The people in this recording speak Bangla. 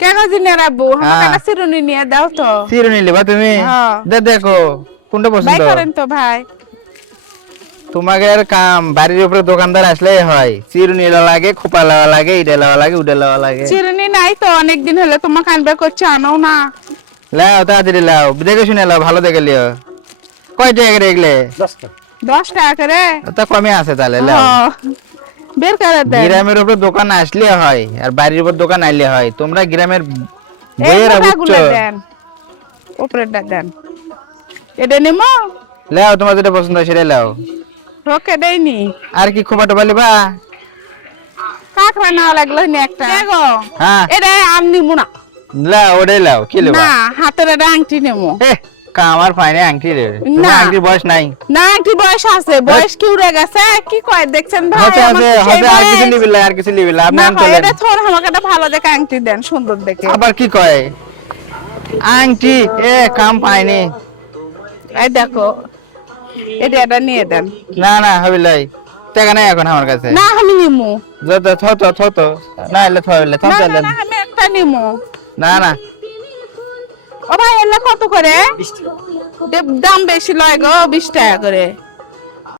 কেন দিনে রাখবো আমাকে একটা চিরুনি নিয়ে দাও তো। চিরুনি লিবা তুমি? হ্যাঁ। দেখো কোনটা ভাই পছন্দ। করেন তো ভাই। তোমাকে আর কাম বাড়ির উপরে দোকানদার আসলেই হয়, চিরুনি লেওয়া লাগে, খোপা লেওয়া লাগে, ইডে লেওয়া লাগে, উডে লেওয়া লাগে। চিরুনি নাই তো, অনেকদিন হলো তোমাকে আনবে করছে, আনো না। লাও তাড়াতাড়ি লাও, দেখে শুনে লাও, ভালো দেখে লিও। কয় টাকা করে এগুলো? 10 টাকা করে। তা কমে আছে তাহলে লাও। হ্যাঁ, বের করে দেন। গ্রামের উপর দোকান আসলে হয় আর বাড়ির উপর দোকান আইলে হয়, তোমরা গ্রামের এই বইয়েরা টাকাগুলো বুঝছো। দেন, উপরেরটা দেন। এটা নিমো লাও তোমার যেটা পছন্দ হয় সেটা লাও। রকে দেয়নি। আর কি খোপা টোপা লিবা? কাকড়া না লাগলো নি একটা। দেখো হ্যাঁ এটা আমি নিমু না। লাও, ওটাই লাও। কি লিবা? না, হাতের একটা আংটি নেবো। আমার ফাইনে আংটি রে, তোমার না। আংটির বয়স নাই। না, আংটি বয়স আছে, বয়স কি উড়ে গেছে, কি কয় দেখছেন ভাই? হতে আমার আছে তো সেই হতে, আর কিছু বয়স। নিবি না, আর কিছু নিবি না, আপনি না আনতে হয় লেন। এটা থোর আমাকে একটা ভালো দেখে আংটি দেন, সুন্দর দেখে। আবার কি কয় আংটি? কাম পাইনি। এই দেখো, এটা নিয়ে দেন। না না হবে লাই, টাকা নাই এখন আমার কাছে। না, আমি নিমু। যত থত না এলে থইলে না থত না না, আমি একটা নিমু। না না। ও ভাই, এলে কত করে? দাম বেশি লয় গো, 20 টাকা করে।